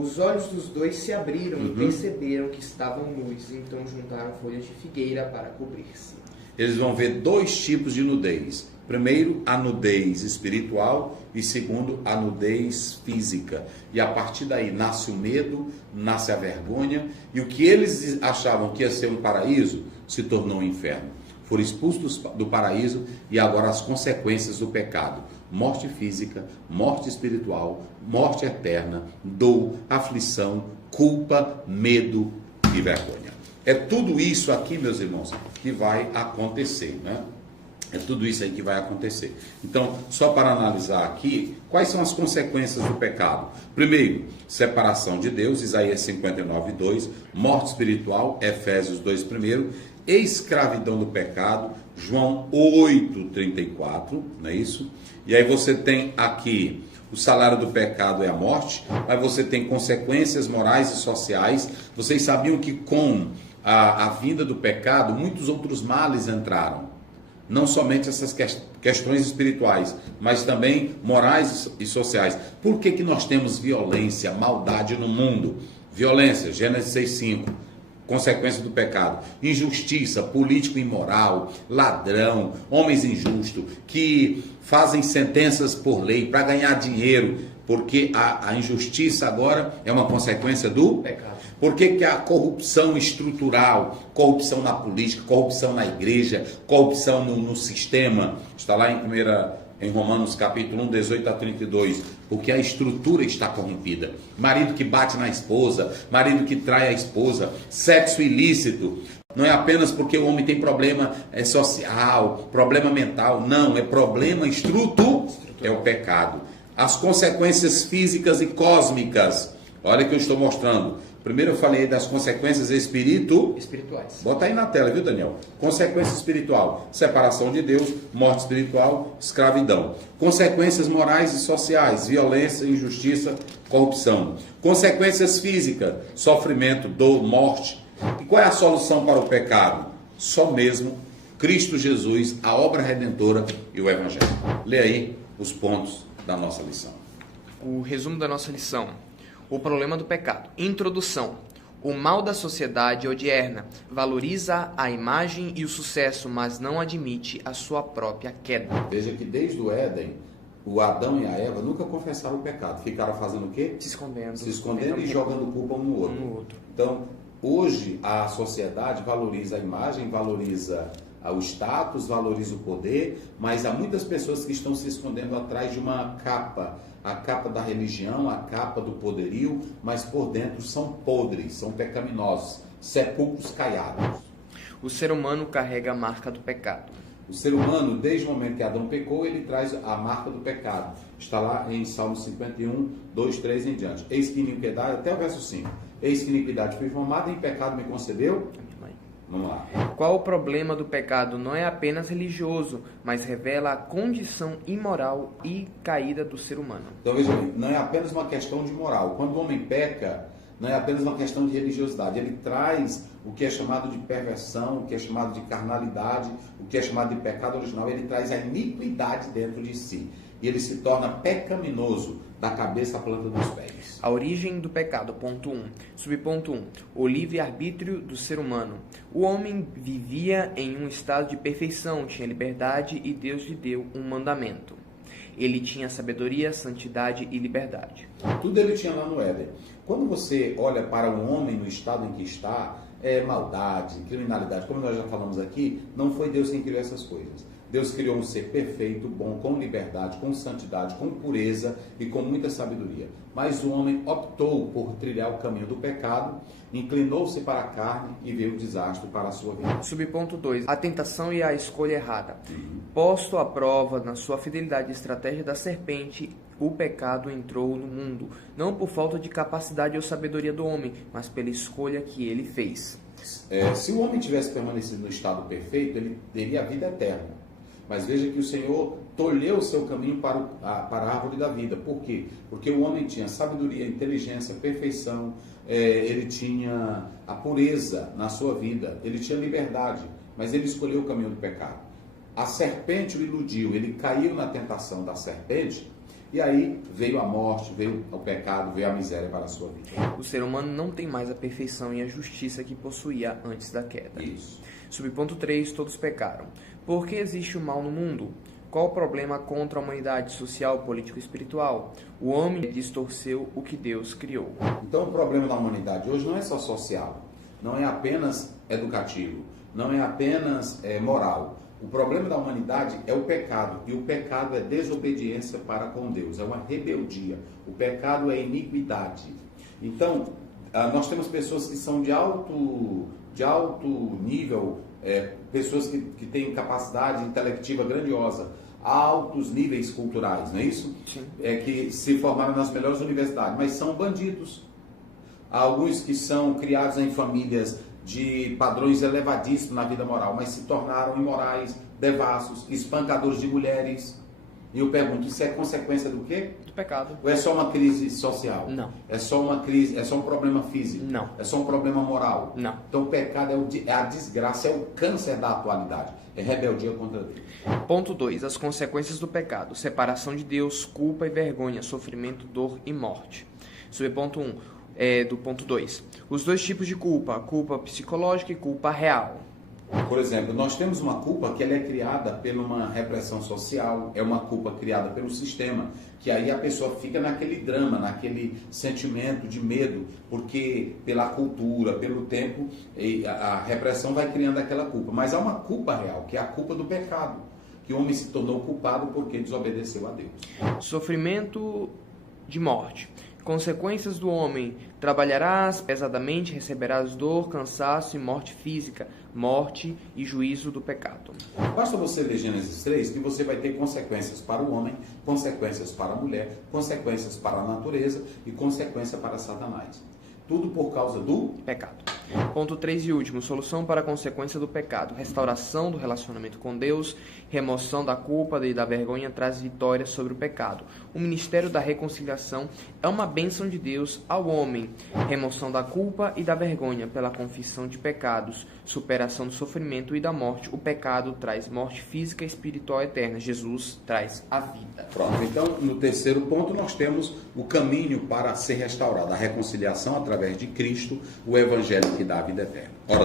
Os olhos dos dois se abriram e perceberam que estavam nus, então juntaram folhas de figueira para cobrir-se. Eles vão ver dois tipos de nudez. Primeiro, a nudez espiritual e segundo, a nudez física. E a partir daí nasce o medo, nasce a vergonha, e o que eles achavam que ia ser um paraíso se tornou um inferno. Foram expulsos do paraíso e agora as consequências do pecado: morte física, morte espiritual, morte eterna, dor, aflição, culpa, medo e vergonha. É tudo isso aqui, meus irmãos, que vai acontecer, né? É tudo isso aí que vai acontecer. Então, só para analisar aqui, quais são as consequências do pecado? Primeiro, separação de Deus, Isaías 59:2, morte espiritual, Efésios 2:1, escravidão do pecado, João 8:34, não é isso? E aí você tem aqui, o salário do pecado é a morte, mas você tem consequências morais e sociais. Vocês sabiam que com a vinda do pecado, muitos outros males entraram. Não somente essas questões espirituais, mas também morais e sociais. Por que que nós temos violência, maldade no mundo? Violência, Gênesis 6:5, consequência do pecado. Injustiça, político imoral, ladrão, homens injustos, que fazem sentenças por lei para ganhar dinheiro, porque a injustiça agora é uma consequência do pecado. Por que a corrupção estrutural, corrupção na política, corrupção na igreja, corrupção no sistema, está lá em Romanos capítulo 1, 18-32, porque a estrutura está corrompida. Marido que bate na esposa, marido que trai a esposa, sexo ilícito. Não é apenas porque o homem tem problema social, problema mental, não, é problema estrutural, é o pecado. As consequências físicas e cósmicas, olha que eu estou mostrando. Primeiro eu falei das consequências espirituais. Bota aí na tela, viu, Daniel? Consequência espiritual: separação de Deus, morte espiritual, escravidão. Consequências morais e sociais: violência, injustiça, corrupção. Consequências físicas: sofrimento, dor, morte. E qual é a solução para o pecado? Só mesmo Cristo Jesus, a obra redentora e o Evangelho. Lê aí os pontos da nossa lição. O resumo da nossa lição: o problema do pecado. Introdução. O mal da sociedade odierna valoriza a imagem e o sucesso, mas não admite a sua própria queda. Veja que desde o Éden, o Adão e a Eva nunca confessaram o pecado. Ficaram fazendo o quê? Se escondendo. Se escondendo e jogando culpa um no outro. Então, hoje a sociedade valoriza a imagem, valoriza o status, valoriza o poder, mas há muitas pessoas que estão se escondendo atrás de uma capa, a capa da religião, a capa do poderio, mas por dentro são podres, são pecaminosos, sepulcros caiados. O ser humano carrega a marca do pecado. O ser humano, desde o momento que Adão pecou, ele traz a marca do pecado. Está lá em Salmo 51, 2, 3 em diante. Eis que iniquidade, até o verso 5. Eis que iniquidade fui formada e em pecado me concebeu. Vamos lá. Qual o problema do pecado? Não é apenas religioso, mas revela a condição imoral e caída do ser humano. Então veja bem, não é apenas uma questão de moral. Quando o homem peca, não é apenas uma questão de religiosidade. Ele traz o que é chamado de perversão, o que é chamado de carnalidade, o que é chamado de pecado original. Ele traz a iniquidade dentro de si. E ele se torna pecaminoso da cabeça à planta dos pés. A origem do pecado, ponto 1. Subponto 1. O livre-arbítrio do ser humano. O homem vivia em um estado de perfeição, tinha liberdade e Deus lhe deu um mandamento. Ele tinha sabedoria, santidade e liberdade. Tudo ele tinha lá no Éden. Quando você olha para um homem no estado em que está, maldade, criminalidade, como nós já falamos aqui, não foi Deus quem criou essas coisas. Deus criou um ser perfeito, bom, com liberdade, com santidade, com pureza e com muita sabedoria. Mas o homem optou por trilhar o caminho do pecado, inclinou-se para a carne e veio o desastre para a sua vida. Subponto 2. A tentação e a escolha errada. Posto à prova na sua fidelidade e estratégia da serpente, o pecado entrou no mundo, não por falta de capacidade ou sabedoria do homem, mas pela escolha que ele fez. Se o homem tivesse permanecido no estado perfeito, ele teria a vida eterna. Mas veja que o Senhor tolheu o seu caminho para a árvore da vida. Por quê? Porque o homem tinha sabedoria, inteligência, perfeição, ele tinha a pureza na sua vida, ele tinha liberdade, mas ele escolheu o caminho do pecado. A serpente o iludiu, ele caiu na tentação da serpente E aí veio a morte, veio o pecado, veio a miséria para a sua vida. O ser humano não tem mais a perfeição e a justiça que possuía antes da queda. Isso. Subponto 3. Todos pecaram. Por que existe o mal no mundo? Qual o problema contra a humanidade social, político e espiritual? O homem distorceu o que Deus criou. Então o problema da humanidade hoje não é só social, não é apenas educativo, não é apenas moral. O problema da humanidade é o pecado, e o pecado é desobediência para com Deus, é uma rebeldia. O pecado é iniquidade. Então, nós temos pessoas que são de alto nível, pessoas que têm capacidade intelectiva grandiosa, altos níveis culturais, não é isso? Sim. Que se formaram nas melhores universidades, mas são bandidos. Há alguns que são criados em famílias de padrões elevadíssimos na vida moral, mas se tornaram imorais, devassos, espancadores de mulheres. E eu pergunto, isso é consequência do quê? Do pecado. Ou é só uma crise social? Não. É só uma crise, é só um problema físico? Não. É só um problema moral? Não. Então o pecado é a desgraça, é o câncer da atualidade. É rebeldia contra Deus. Ponto 2. As consequências do pecado. Separação de Deus, culpa e vergonha, sofrimento, dor e morte. Subponto 1. Do ponto 2. Os dois tipos de culpa. Culpa psicológica e culpa real. Por exemplo, nós temos uma culpa que ela é criada por uma repressão social, é uma culpa criada pelo sistema, que aí a pessoa fica naquele drama, naquele sentimento de medo, porque pela cultura, pelo tempo, a repressão vai criando aquela culpa. Mas há uma culpa real, que é a culpa do pecado, que o homem se tornou culpado porque desobedeceu a Deus. Sofrimento de morte. Consequências do homem: trabalharás pesadamente, receberás dor, cansaço e morte física, morte e juízo do pecado. Basta você ler Gênesis 3 que você vai ter consequências para o homem, consequências para a mulher, consequências para a natureza e consequência para Satanás. Tudo por causa do pecado. Ponto 3 e último. Solução para a consequência do pecado. Restauração do relacionamento com Deus. Remoção da culpa e da vergonha traz vitória sobre o pecado. O ministério da reconciliação é uma bênção de Deus ao homem. Remoção da culpa e da vergonha pela confissão de pecados. Superação do sofrimento e da morte. O pecado traz morte física e espiritual eterna. Jesus traz a vida. Pronto. Então, no terceiro ponto, nós temos o caminho para ser restaurado. A reconciliação através de Cristo, o Evangelho que dá a vida eterna. Ora,